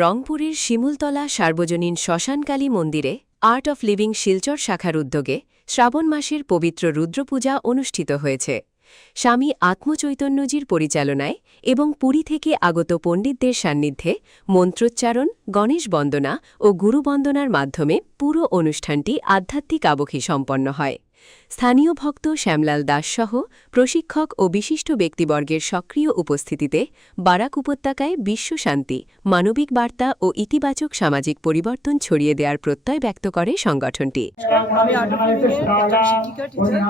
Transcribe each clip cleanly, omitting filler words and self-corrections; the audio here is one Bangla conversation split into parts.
রংপুরের শিমুলতলা সার্বজনীন শ্মশানকালী মন্দিরে আর্ট অফ লিভিং শিলচর শাখার উদ্যোগে শ্রাবণ মাসের পবিত্র রুদ্রপূজা অনুষ্ঠিত হয়েছে। স্বামী আত্মচৈতন্যজির পরিচালনায় এবং পুরী থেকে আগত পণ্ডিতদের সান্নিধ্যে মন্ত্রোচ্চারণ, গণেশ বন্দনা ও গুরুবন্দনার মাধ্যমে পুরো অনুষ্ঠানটি আধ্যাত্মিক আবহে সম্পন্ন হয়। স্থানীয় ভক্ত শ্যামলাল দাসসহ প্রশিক্ষক ও বিশিষ্ট ব্যক্তিবর্গের সক্রিয় উপস্থিতিতে বারাক উপত্যকায় বিশ্বশান্তি, মানবিক বার্তা ও ইতিবাচক সামাজিক পরিবর্তন ছড়িয়ে দেওয়ার প্রত্যয় ব্যক্ত করে সংগঠনটি। আমি আর্ট অফ লিভিং এর একজন শিক্ষিকা টিচার।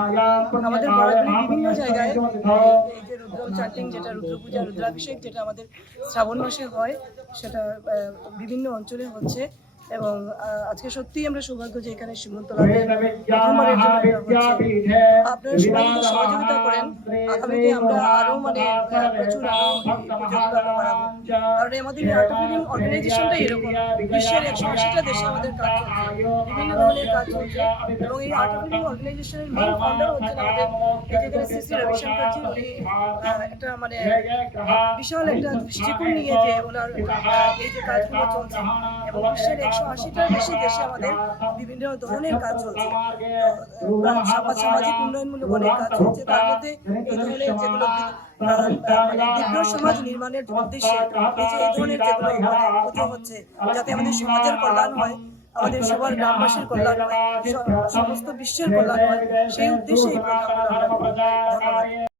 আমাদের বরাবরই বিভিন্ন জায়গায় এই যে রুদ্র চাটিং, যেটা রুদ্রপূজা, রুদ্রাভিষেক, যেটা আমাদের শ্রাবণ মাসে হয়, সেটা বিভিন্ন অঞ্চলে হচ্ছে। এবং আজকে সত্যিই আমরা সৌভাগ্য যে এখানে শিমুলতলাতে প্রথমবারের জন্য এটা হচ্ছে। আপনারা সবাই যদি সহযোগিতা করেন, আগামীতে আমরা আরও প্রচুর পুজোগুলো বাড়াবো। কারণ আমাদের আর্ট অফ লিভিং অর্গানাইজেশনটাই এরকম, বিশ্বের 180টা দেশে আমাদের কাজ চলছে, বিভিন্ন ধরনের কাজ চলছে। এবং এই আর্ট অফ লিভিং অর্গানাইজেশনের মেইন ফাউন্ডার হচ্ছেন আমাদের এই যেখানে শ্রী রবিশঙ্করজি। উনি একটা বিশাল একটা দৃষ্টিকোণ নিয়ে যে ওনার এই যে কাজগুলো চলছে, এবং বিশ্বের 180টার বেশি দেশে আমাদের বিভিন্ন ধরনের কাজ চলছে। সামাজিক উন্নয়নমূলক অনেক কাজ চলছে, তার মধ্যে এই ধরনের যেগুলো বিঘ্ন সমাজ নির্মাণের উদ্দেশ্যে এই ধরনের যেগুলো পুজো হচ্ছে, যাতে আমাদের সমাজের কল্যাণ হয়, আমাদের সবার গ্রামবাসীর কল্যাণ হয়, সমস্ত বিশ্বের কল্যাণ হয়, সেই উদ্দেশ্যে এই প্রোগ্রামগুলো আমরা করি। ধন্যবাদ।